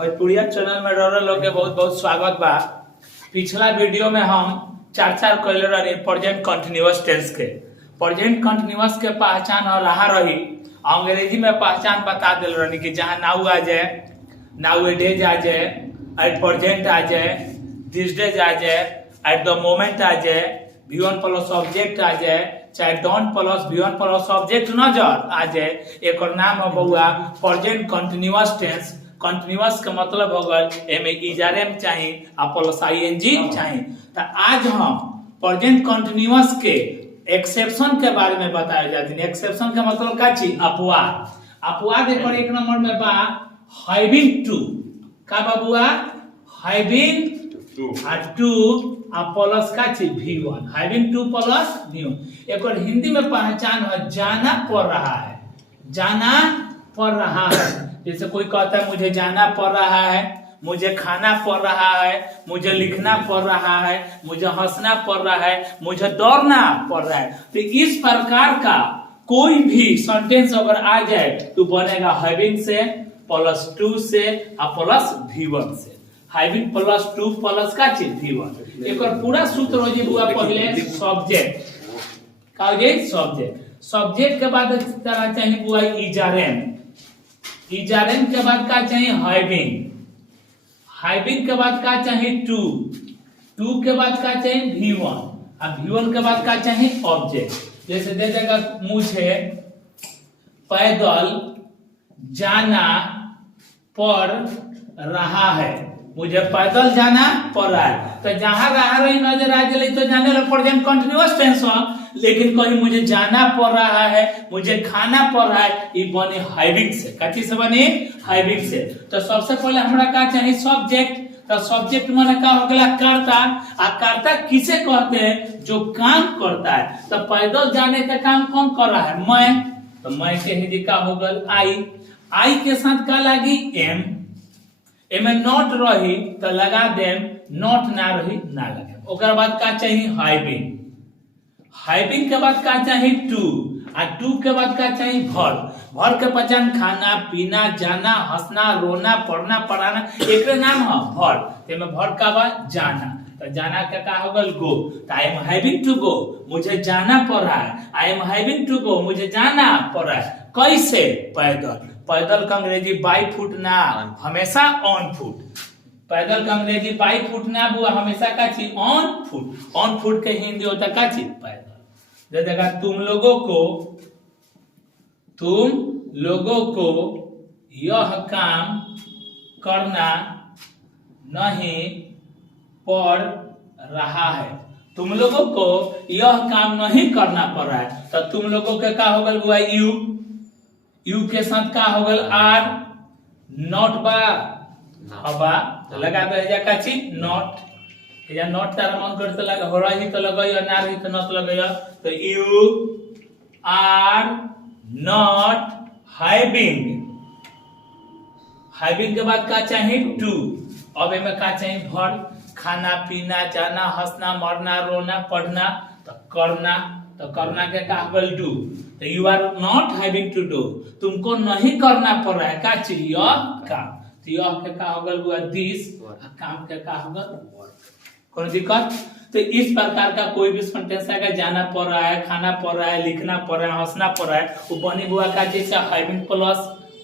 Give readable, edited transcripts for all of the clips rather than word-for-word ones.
और पुड़िया चैनल में रह लोग के बहुत बहुत स्वागत बा। पिछला वीडियो में हम चर्चा कैले रही प्रेजेंट कंटिन्यूअस टेंस के। प्रेजेंट कंटिन्यूअस के पहचान और रहा रही अंग्रेजी में पहचान बता दिल रही कि जहाँ नाउ आ जाए, नाउ ए डेज आ जाए, एट प्रेजेंट आ जाए, दिस डेज आ जाए, एट द मोमेंट आ जाए, V1 प्लस ऑब्जेक्ट आ जाए, चाहे don't plus V1 plus object नजर आ जाए, एक और नाम है बउआ प्रेजेंट कंटिन्यूअस टेंस। कंटिन्यूअस का मतलब हो गल एमे इजरम चाहिए आ प्लस आईएनजी चाहिए। तो आज हम प्रेजेंट कंटिन्यूअस के एक्सेप्शन के बारे में बताया जाते हैं। एक्सेप्शन का मतलब का चीज अपवाद। अपवाद एक नंबर में बा हैविंग टू का बबुआ हैविंग टू आ प्लस का चीज V1 having two plus V1। एक और हिंदी में पहचान है जाना पड़ रहा है, जाना पड़ रहा है। जैसे कोई कहता है मुझे जाना पड़ रहा है, मुझे खाना पड़ रहा है, मुझे लिखना पड़ रहा है, मुझे हंसना पड़ रहा है, मुझे दौड़ना पड़ रहा है। तो इस प्रकार का कोई भी सेंटेंस अगर आ जाए तो बनेगा हैविंग से प्लस टू से और प्लस V1 से। हैविंग प्लस टू प्लस का चीज V1। एक और पूरा सूत्र हो जी बुआ पहले सब्जेक्ट का हो जाए सब्जेक्ट। सब्जेक्ट के बाद तरह चाहिए बुआ इजरम। इजरम के बाद का चाहिए हैविंग। हैविंग के बाद का चाहिए टू। टू के बाद का चाहिए V1 और V1 के बाद का चाहिए ऑब्जेक्ट। जैसे दे देगा मुझे पैदल जाना पड़ रहा है, मुझे पैदल जाना पड़ रहा है। तो जहां रहा रही नजर आ गई तो जाने लग प्रेजेंट कंटिन्यूअस टेंस। लेकिन कहीं मुझे जाना पड़ रहा है, मुझे खाना पड़ रहा है, ये बने हैविंग से। कथी से बने हैविंग से। तो सबसे पहले हमरा का चाहिए सब्जेक्ट। तो सब्जेक्ट माने का हो गया कर्ता। आ कर्ता किसे कहते हैं? जो काम करता है। तो पैदल जाने का काम कौन कर रहा है? मैं। तो मैं के हिंदी का हो गया आई। आई के साथ का लगी एम। एमे नॉट रही तो लगा देम, नॉट ना रही ना लगे। ओकर बाद का चाहिए हैविंग। हैविंग के बाद का चाहिए टू और टू के बाद का चाहिए भर। भर के पहचान खाना पीना जाना हंसना रोना पढ़ना पढ़ाना एक नाम है भर। तेमे भर का बाद जाना। तो जाना का हो गल गो। तो I am having to go, मुझे जाना पड़ रहा है। I am having to go, मुझे जाना पड़ रहा है। कैसे? पैदल। पैदल का अंग्रेजी बाई फुट ना, हमेशा ऑन फुट। पैदल का अंग्रेजी बाई फुट ना बुआ, हमेशा का चीज ऑन फुट। ऑन फुट के हिंदी होता का चीज पैदल। दे देगा तुम लोगों को यह काम करना नहीं पड़ रहा है। तुम लोगों को यह काम नहीं करना पड़ रहा है। तो तुम लोगों के का हो गल बुआ यू। यू के साथ का हो गल आर। नॉट बा हवा लगा दे जा का चीज नॉट। या नॉट तार मन करते लगा हो रही तो लगाइयो, ना रही तो नॉट लगाइयो। तो you are not having. Having के बाद का चाहिए टू। अब इनमें का चाहिए भर। खाना पीना जाना हंसना मरना रोना पढ़ना तो करना। तो करना के का होगल डू। तो you are not having to do, तुमको नहीं करना पड़ रहा है का चीज यह काम। तो यह के का होगल हुआ दिस, काम के का होगल वर्क। कोई दिक्कत? तो इस प्रकार का कोई भी सेंटेंस अगर जाना पड़ रहा है, खाना पड़ रहा है, लिखना पड़ रहा है, हंसना पड़ रहा है, वो बनी बुआ का जैसे हैविंग प्लस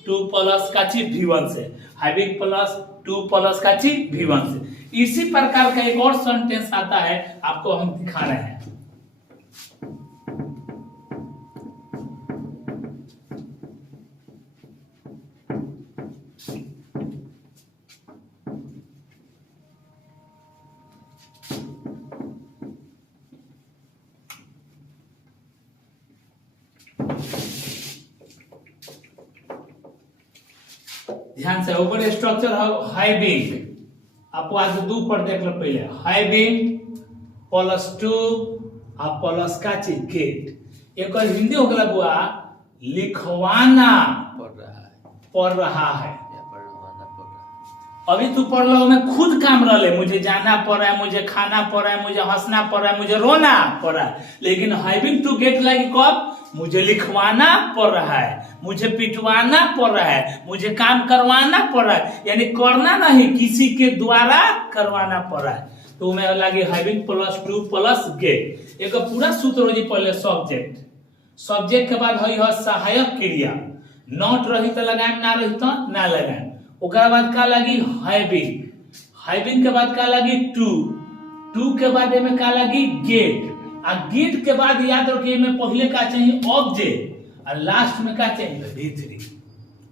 टू प्लस का चीज V1 से। हैविंग प्लस टू प्लस का चीज V1 से। इसी प्रकार का एक और सेंटेंस आता है, आपको हम दिखा रहे हैं। ध्यान से ऊपर स्ट्रक्चर है हैविंग। आपको आज दो पर देख लो पहले। हैविंग प्लस टू और प्लस का चीज गेट। एक और हिंदी हो गया बुआ लिखवाना पड़ रहा है। अभी तू पढ़ लो में खुद काम रहे, मुझे जाना पड़ रहा है, मुझे खाना पड़ रहा है, मुझे हंसना पड़ रहा है, मुझे रोना पड़ रहा है। लेकिन हैविंग टू गेट लाइक कब, मुझे लिखवाना पड़ रहा है, मुझे पिटवाना पड़ रहा है, मुझे काम करवाना पड़ रहा है, यानी करना नहीं, किसी के द्वारा करवाना पड़ रहा है। तो मैं लगी having plus two plus get. एक पूरा सूत्र हो जी। पहले सब्जेक्ट, सब्जेक्ट के बाद है सहायक क्रिया, नॉट रही तो लगाएं, ना रही तो ना लगाएं। ओकरा बाद का लगी हैविंग, हैविंग के बाद का लगी टू, टू के बाद में का लगी गेट, आ गेट के बाद याद रखिए में पहले का चाहिए ऑब्जेक्ट और लास्ट में का चाहिए भीतरी।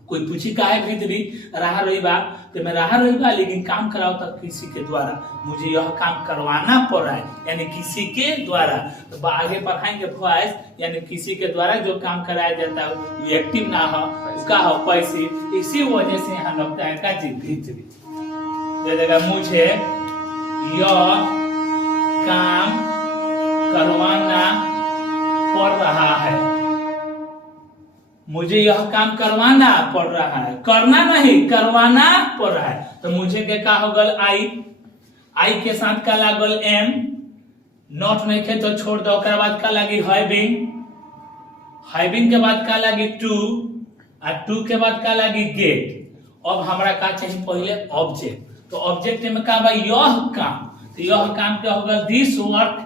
कोई पूछी का है भीतरी, रहा रही बा तो मैं रहा रही बा, लेकिन काम कराओ तक किसी के द्वारा, मुझे यह काम करवाना पड़ रहा है, यानी किसी के द्वारा। तो आगे पढ़ाएंगे वॉइस, यानी किसी के द्वारा जो काम कराया जाता है वो एक्टिव ना हो, उसका हो पैसिव। इसी वजह से यहाँ लगता है का जी भीतरी। देखा मुझे यह काम करवाना पड़ रहा है, मुझे यह काम करवाना पड़ रहा है, करना नहीं करवाना पड़ रहा है। तो मुझे के का हो गल आई, आई के साथ का लागल एम, नॉट नहीं खे तो छोड़ दो। ओकरा बाद का लगी हैविंग, हैविंग के बाद का लगी टू, और टू के बाद का लगी गेट। अब हमरा का चाहिए पहले ऑब्जेक्ट। तो ऑब्जेक्ट में का भाई यह काम, तो यह काम के हो गल दिस वर्क,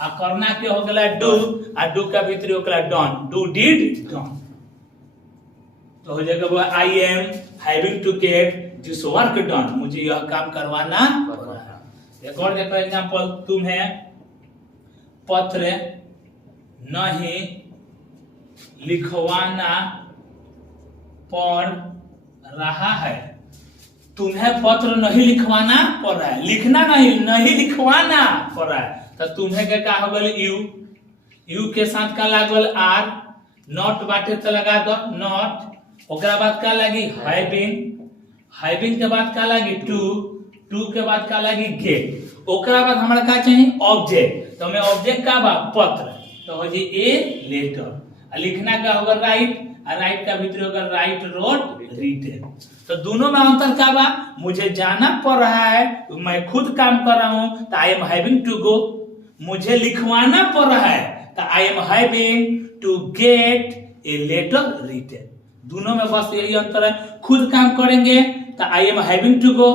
आ करना के हो गला डू, आ डू का भीतरी होगला डन, डू डिड डन। तो हो जाएगा I am having to get this work done, मुझे यह काम करवाना पड़ रहा है। एक और देखो एग्जांपल, तुम्हें पत्र नहीं लिखवाना पड़ रहा है, तुम्हें पत्र नहीं लिखवाना पड़ रहा है, लिखना नहीं, नहीं लिखवाना पड़ रहा है। तो तुम्हें के का हो गल यू, यू के साथ का लागल आर, नॉट बाटे तो लगा दो नॉट। ओकरा बाद का लगी हैविंग, हैविंग के बाद का लगी टू, टू के बाद का लगी गेट। ओकरा बाद हमरा का चाहिए ऑब्जेक्ट। तो मैं ऑब्जेक्ट का बा पत्र, तो हो जी ए लेटर, लिखना का होगा राइट, और राइट का भीतर होगा राइट रोट रिटेन। तो दोनों में अंतर का बा, मुझे जाना पड़ रहा है, मैं खुद काम कर रहा हूं, तो I am having to go. मुझे लिखवाना पड़ रहा है, तो I am having to get a letter written. दोनों में बस यही अंतर है, खुद काम करेंगे तो I am having to go,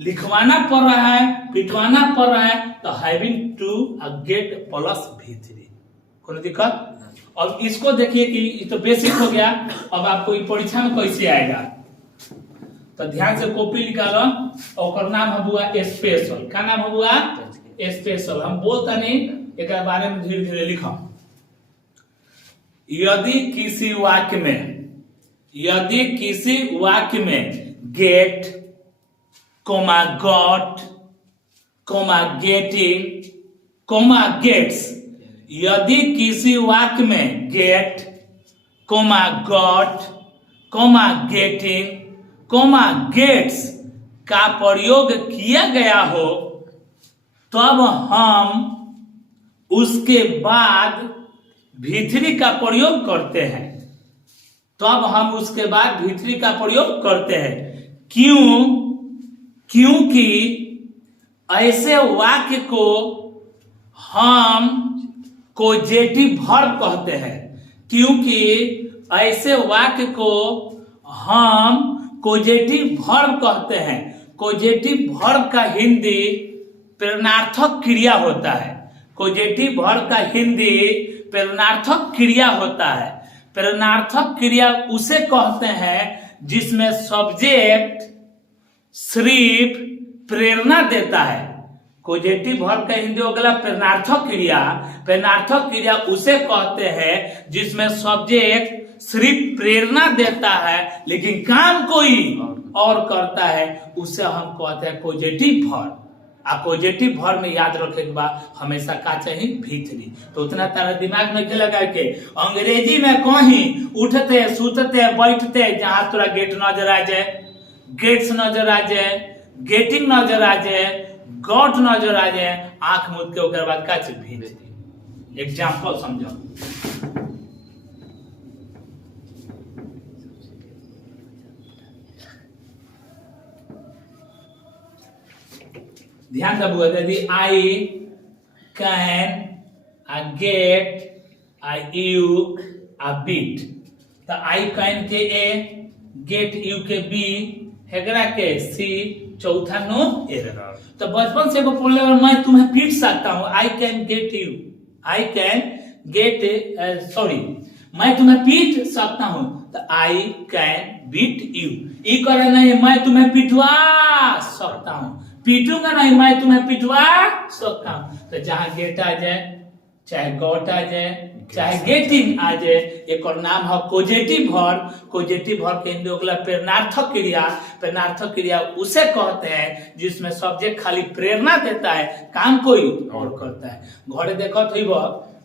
लिखवाना पड़ रहा है, पिटवाना पड़ रहा है, तो हैविंग टू गेट प्लस भीतरी। कोई दिक्कत? अब इसको देखिए कि ये तो बेसिक हो गया। अब आपको परीक्षा में कैसे आएगा, तो ध्यान से कॉपी निकालो, और नाम हुआ स्पेशल। क्या नाम हुआ? स्पेशल। हम बोलता नहीं, एक बारे में धीरे धीरे लिखो। यदि किसी वाक्य में, यदि किसी वाक्य में get, comma got, comma getting, comma gets, यदि किसी वाक्य में get, comma got, comma getting, comma gets का प्रयोग किया गया हो, तब हम उसके बाद भीतरी का प्रयोग करते हैं। तब हम उसके बाद भीतरी का प्रयोग करते हैं। क्यों? क्योंकि ऐसे वाक्य को हम कोजेटिव वर्ब कहते हैं। क्योंकि ऐसे वाक्य को हम कोजेटिव वर्ब कहते हैं। कोजेटिव वर्ब का हिंदी प्रेरणार्थक क्रिया होता है। कोजेटिव वर्ब का हिंदी प्रेरणार्थक क्रिया होता है। प्रेरणार्थक क्रिया उसे कहते हैं जिसमें सब्जेक्ट सिर्फ प्रेरणा देता है। कोजेटिव वर्ब का हिंदी हो गया प्रेरणार्थक क्रिया। प्रेरणार्थक क्रिया उसे कहते हैं जिसमें सब्जेक्ट सिर्फ प्रेरणा देता है लेकिन काम कोई और करता है, उसे हम कहते हैं कोजेटिव वर्ब। आ पॉजिटिव वर्ब में याद रखे के बाद हमेशा का चाहिए भीतरी। तो उतना तारा दिमाग में के लगा के अंग्रेजी में कहीं उठते सुतते बैठते जहां तोरा गेट नजर आ जाए, गेट्स नजर आ जाए, गेटिंग नजर आ जाए, गॉट नजर आ जाए, आंख मूंद के ओकर बाद का चाहिए भीतरी। एग्जांपल समझो। ध्यान से बुआ यदि I can uh get uh you uh beat, तो आई कैन के ए, गेट यू के बी, हेगरा के सी, चौथा नो एरर। तो बचपन से वो बोलने वाला मैं तुम्हें पीट सकता हूँ, I can get you, I can gate sorry मैं तुम्हें पीट सकता हूँ, तो आई कैन बीट यू। ई करे नहीं मैं तुम्हें पिटवा सकता हूँ, पीटूंगा नहीं मैं तुम्हें पिटवा सकता हूँ। तो जहाँ गेट आ जाए, चाहे गॉट आ जाए, चाहे गेटिंग आ जाए, एक और नाम है कोजेटिव वर्ब। कोजेटिव वर्ब के हिंदी होगा प्रेरणार्थक क्रिया। प्रेरणार्थक क्रिया उसे कहते हैं जिसमें सब्जेक्ट खाली प्रेरणा देता है, काम कोई और करता है। घरे देखो तो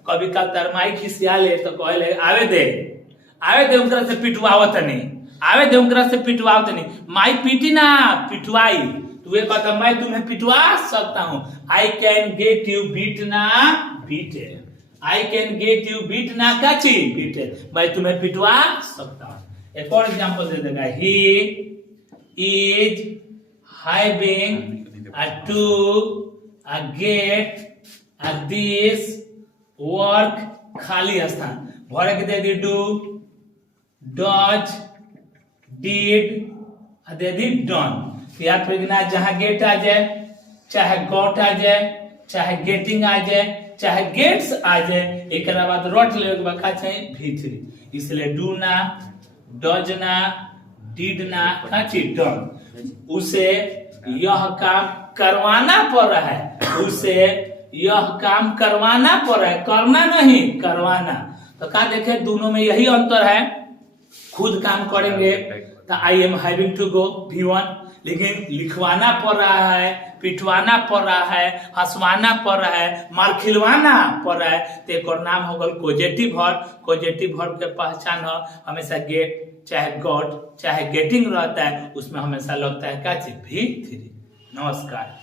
कभी का तरमाई खिसियाले तो कहले आवे दे उनकरा से पिटवावत नहीं, आवे दे उनकरा से पिटवावत नहीं, माई पीटी ना पिटवाई, तू ये कहता मैं तुम्हें पिटवा सकता हूँ। I can get you beat ना बीटे, I can get you beat ना काची बीटे, मैं तुम्हें पिटवा सकता हूँ। एक और एग्जांपल दे देगा, he is having a to a get a this work, खाली स्थान भरे के दे दी डू, डज, डिड, दे दी डन। याद रखना जहां गेट आ जाए, चाहे गॉट आ जाए, चाहे गेटिंग आ जाए, चाहे गेट्स आ जाए, एक बाद रट ले बका चाहिए भीतरी, इसलिए डू ना, डज ना, डिड ना, खाची डन। उसे यह काम करवाना पड़ रहा है, उसे यह काम करवाना पड़ रहा है, करना नहीं करवाना। तो क्या देखे दोनों में यही अंतर है, खुद काम करेंगे तो I am having to go V1, लेकिन लिखवाना पड़ रहा है, पिटवाना पड़ रहा है, हंसवाना पड़ रहा है, मार खिलवाना पड़ रहा है, तो एक और नाम होगा कोजेटिव वर्ब। कोजेटिव वर्ब के पहचान है हमेशा गेट, चाहे गॉट, चाहे गेटिंग रहता है, उसमें हमेशा लगता है क्या चीज भी। नमस्कार।